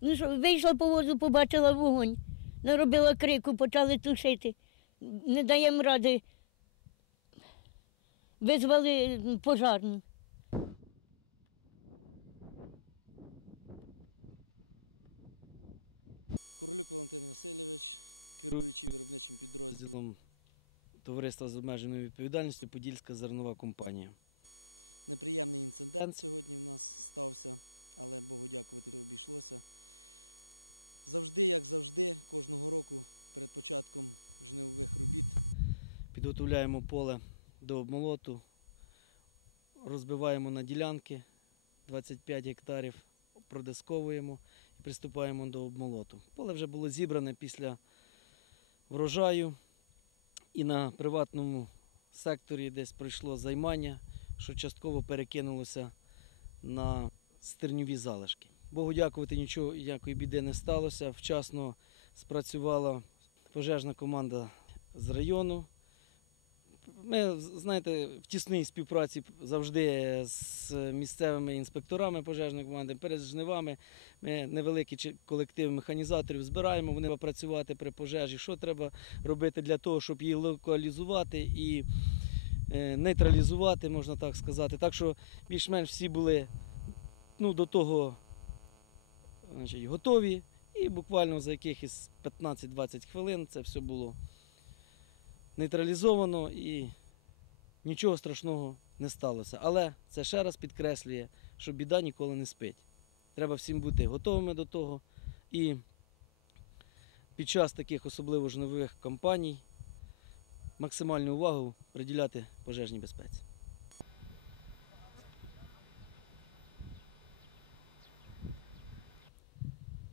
Ну що, вийшла по возу, побачила вогонь, наробила крику, почали тушити. Не даємо ради. Визвали пожарну. Розділом товариства з обмеженою відповідальністю Подільська зернова компанія. Підготовляємо поле до обмолоту, розбиваємо на ділянки 25 гектарів, продисковуємо і приступаємо до обмолоту. Поле вже було зібране після врожаю і на приватному секторі десь пройшло займання, що частково перекинулося на стерньові залишки. Богу дякувати, нічого ніякої біди не сталося. Вчасно спрацювала пожежна команда з району. Ми, знаєте, в тісній співпраці завжди з місцевими інспекторами пожежної команди, перед жнивами. Ми невеликий колектив механізаторів збираємо, вони працювати при пожежі. Що треба робити для того, щоб її локалізувати і е, нейтралізувати, можна так сказати. Так що більш-менш всі були ну, до того значить, готові. І буквально за якихось 15-20 хвилин це все було нейтралізовано і нічого страшного не сталося. Але це ще раз підкреслює, що біда ніколи не спить. Треба всім бути готовими до того. І під час таких особливо жнових кампаній максимальну увагу приділяти пожежній безпеці.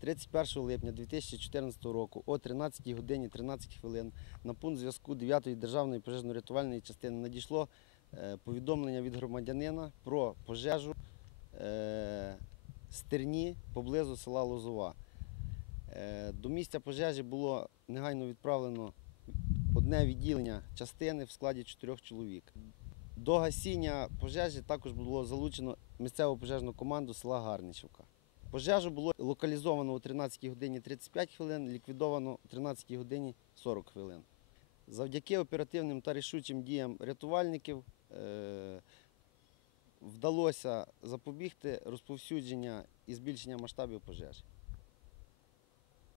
31 липня 2014 року о 13 годині 13 хвилин на пункт зв'язку 9-ї державної пожежно-рятувальної частини надійшло е, повідомлення від громадянина про пожежу е, стерні поблизу села Лозова. Е, До місця пожежі було негайно відправлено одне відділення частини в складі чотирьох чоловік. До гасіння пожежі також було залучено місцеву пожежну команду села Гарничівка. Пожежу було локалізовано о 13 годині 35 хвилин, ліквідовано о 13 годині 40 хвилин. Завдяки оперативним та рішучим діям рятувальників е, вдалося запобігти розповсюдження і збільшення масштабів пожежі.